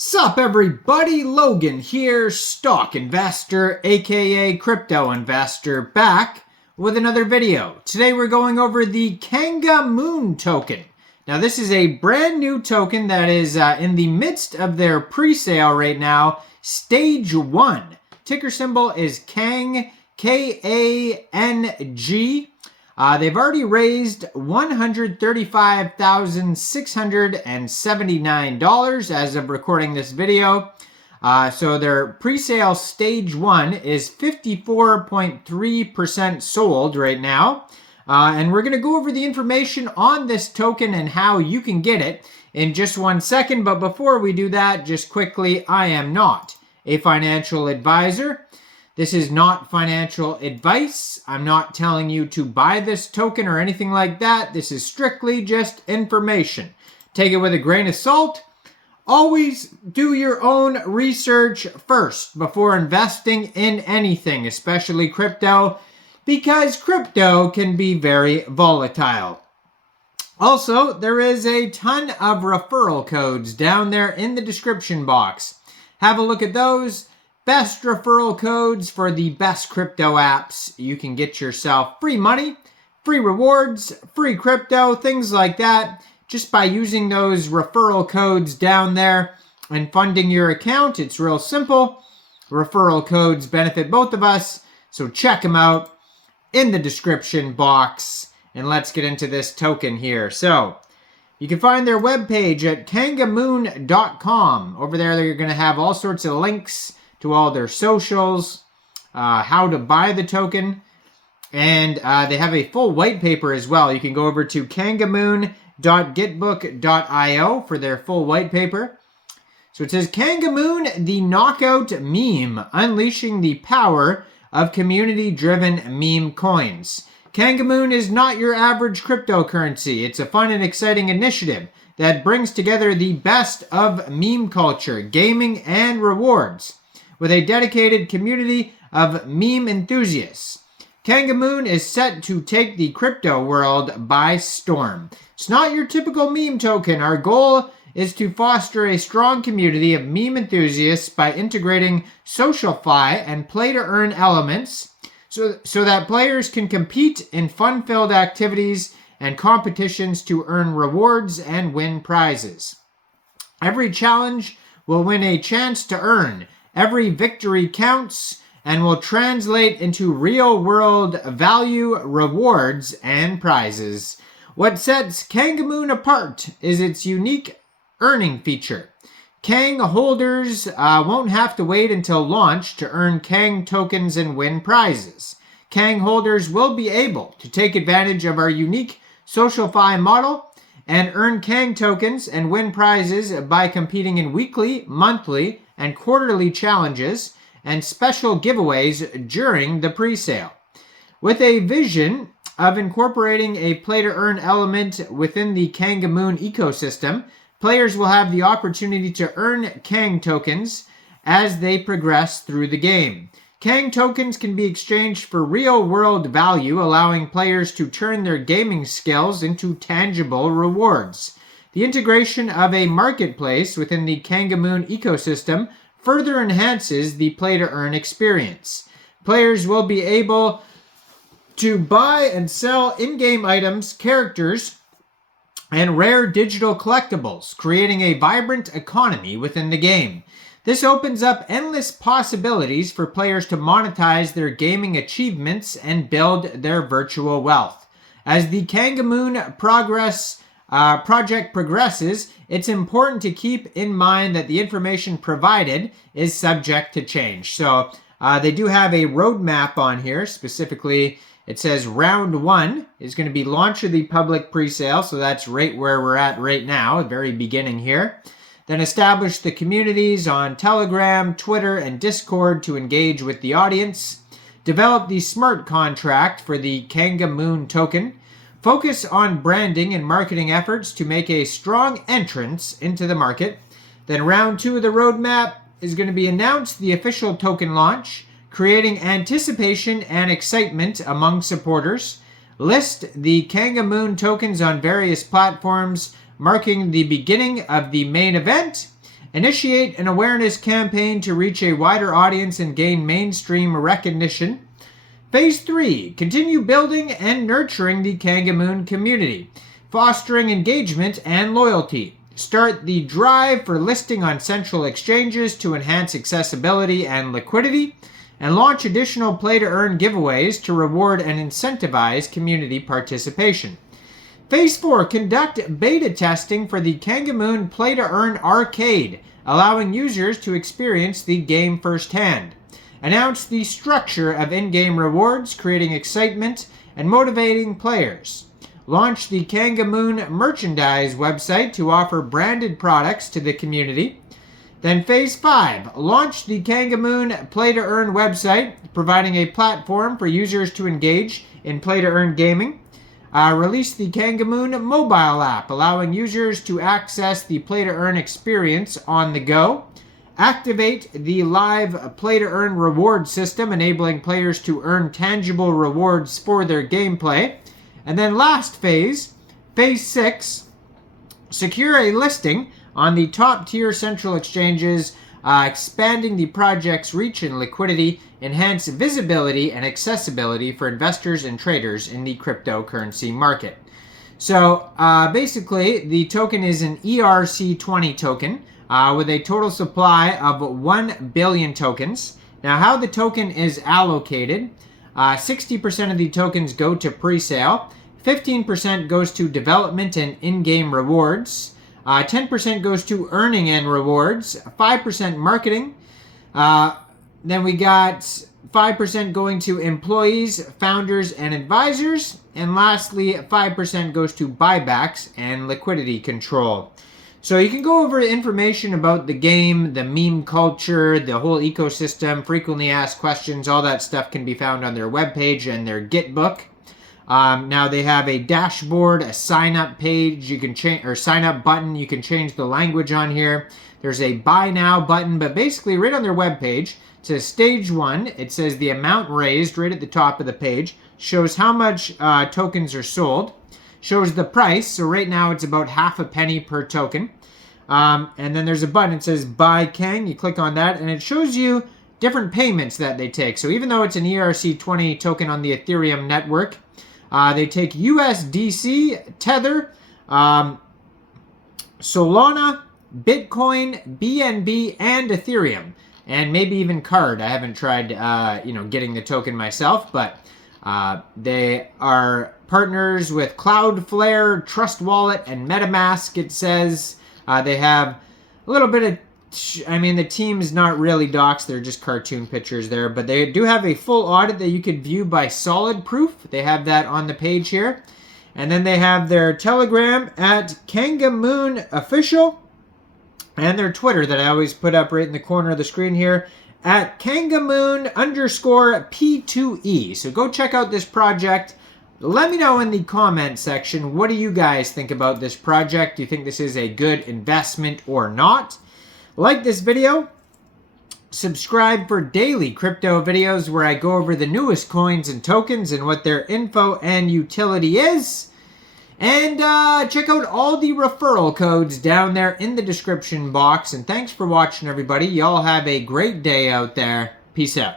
Sup everybody, Logan here, stock investor aka crypto investor, back with another video. Today we're going over the Kangamoon token. Now this is a brand new token that is in the midst of their pre-sale right now, stage 1. Ticker symbol is Kang, K-A-N-G. They've already raised $135,679 as of recording this video. So their pre-sale stage 1 is 54.3% sold right now. And we're going to go over the information on this token and how you can get it in just 1 second. But before we do that, just quickly, I am not a financial advisor. This is not financial advice. I'm not telling you to buy this token or anything like that. This is strictly just information. Take it with a grain of salt. Always do your own research first before investing in anything, especially crypto, because crypto can be very volatile. Also, there is a ton of referral codes down there in the description box. Have a look at those. Best referral codes for the best crypto apps. You can get yourself free money, free rewards, free crypto, things like that, just by using those referral codes down there and funding your account. It's real simple. Referral codes benefit both of us, so check them out in the description box. And let's get into this token here. So you can find their webpage at kangamoon.com. Over there, they're going to have all sorts of links to all their socials, how to buy the token, and they have a full white paper as well. You can go over to kangamoon.getbook.io for their full white paper. So it says, Kangamoon, the knockout meme, unleashing the power of community-driven meme coins. Kangamoon is not your average cryptocurrency. It's a fun and exciting initiative that brings together the best of meme culture, gaming, and rewards, with a dedicated community of meme enthusiasts. Kangamoon is set to take the crypto world by storm. It's not your typical meme token. Our goal is to foster a strong community of meme enthusiasts by integrating SocialFi and play-to-earn elements so that players can compete in fun-filled activities and competitions to earn rewards and win prizes. Every challenge will win a chance to earn. Every victory counts and will translate into real-world value, rewards, and prizes. What sets Kangamoon apart is its unique earning feature. Kang holders won't have to wait until launch to earn Kang tokens and win prizes. Kang holders will be able to take advantage of our unique SocialFi model and earn Kang tokens and win prizes by competing in weekly, monthly, and quarterly challenges and special giveaways during the pre-sale. With a vision of incorporating a play-to-earn element within the Kangamoon ecosystem, players will have the opportunity to earn Kang tokens as they progress through the game. Kang tokens can be exchanged for real-world value, allowing players to turn their gaming skills into tangible rewards. The integration of a marketplace within the Kangamoon ecosystem further enhances the play-to-earn experience. Players will be able to buy and sell in-game items, characters, and rare digital collectibles, creating a vibrant economy within the game. This opens up endless possibilities for players to monetize their gaming achievements and build their virtual wealth. As the Kangamoon project progresses, it's important to keep in mind that the information provided is subject to change. So they do have a roadmap on here. Specifically, it says round 1 is going to be launch of the public pre-sale. So that's right where we're at right now, the very beginning here. Then establish the communities on Telegram, Twitter, and Discord to engage with the audience. Develop the smart contract for the Kangamoon token. Focus on branding and marketing efforts to make a strong entrance into the market. Then round 2 of the roadmap is going to be announce the official token launch, creating anticipation and excitement among supporters. List the Kangamoon tokens on various platforms, marking the beginning of the main event. Initiate an awareness campaign to reach a wider audience and gain mainstream recognition. Phase 3, continue building and nurturing the Kangamoon community, fostering engagement and loyalty. Start the drive for listing on central exchanges to enhance accessibility and liquidity, and launch additional play-to-earn giveaways to reward and incentivize community participation. Phase 4, conduct beta testing for the Kangamoon Play-to-Earn Arcade, allowing users to experience the game firsthand. Announce the structure of in-game rewards, creating excitement and motivating players. Launch the Kangamoon merchandise website to offer branded products to the community. Then Phase 5, launch the Kangamoon Play-to-Earn website, providing a platform for users to engage in play-to-earn gaming. Release the Kangamoon mobile app, allowing users to access the play-to-earn experience on the go. Activate the live play-to-earn reward system, enabling players to earn tangible rewards for their gameplay. And then last phase, Phase 6, secure a listing on the top-tier central exchanges, expanding the project's reach and liquidity, enhance visibility and accessibility for investors and traders in the cryptocurrency market. So basically, the token is an ERC20 token with a total supply of 1 billion tokens. Now, how the token is allocated, 60% of the tokens go to pre-sale, 15% goes to development and in-game rewards, 10% goes to earning and rewards, 5% marketing, then we got 5% going to employees, founders, and advisors. And lastly, 5% goes to buybacks and liquidity control. So you can go over information about the game, the meme culture, the whole ecosystem, frequently asked questions. All that stuff can be found on their webpage and their Git book. Now they have a dashboard, a sign-up page. You can change, or sign-up button. You can change the language on here. There's a buy now button, but basically right on their webpage, it says stage 1. It says the amount raised right at the top of the page. Shows how much tokens are sold. Shows the price. So right now it's about half a penny per token. And then there's a button. It says buy Kang. You click on that and it shows you different payments that they take. So even though it's an ERC20 token on the Ethereum network, they take USDC, Tether, Solana, Bitcoin, BNB, and Ethereum, and maybe even Card. I haven't tried, getting the token myself, but they are partners with Cloudflare, Trust Wallet, and MetaMask. It says they have a little bit of. The team is not really docs, they're just cartoon pictures there, but they do have a full audit that you could view by Solid Proof. They have that on the page here. And then they have their Telegram at Kangamoon Official, and their Twitter that I always put up right in the corner of the screen here at Kangamoon_P2E. So go check out this project. Let me know in the comment section, what do you guys think about this project? Do you think this is a good investment or not? Like this video, subscribe for daily crypto videos where I go over the newest coins and tokens and what their info and utility is. And check out all the referral codes down there in the description box. And thanks for watching, everybody. Y'all have a great day out there. Peace out.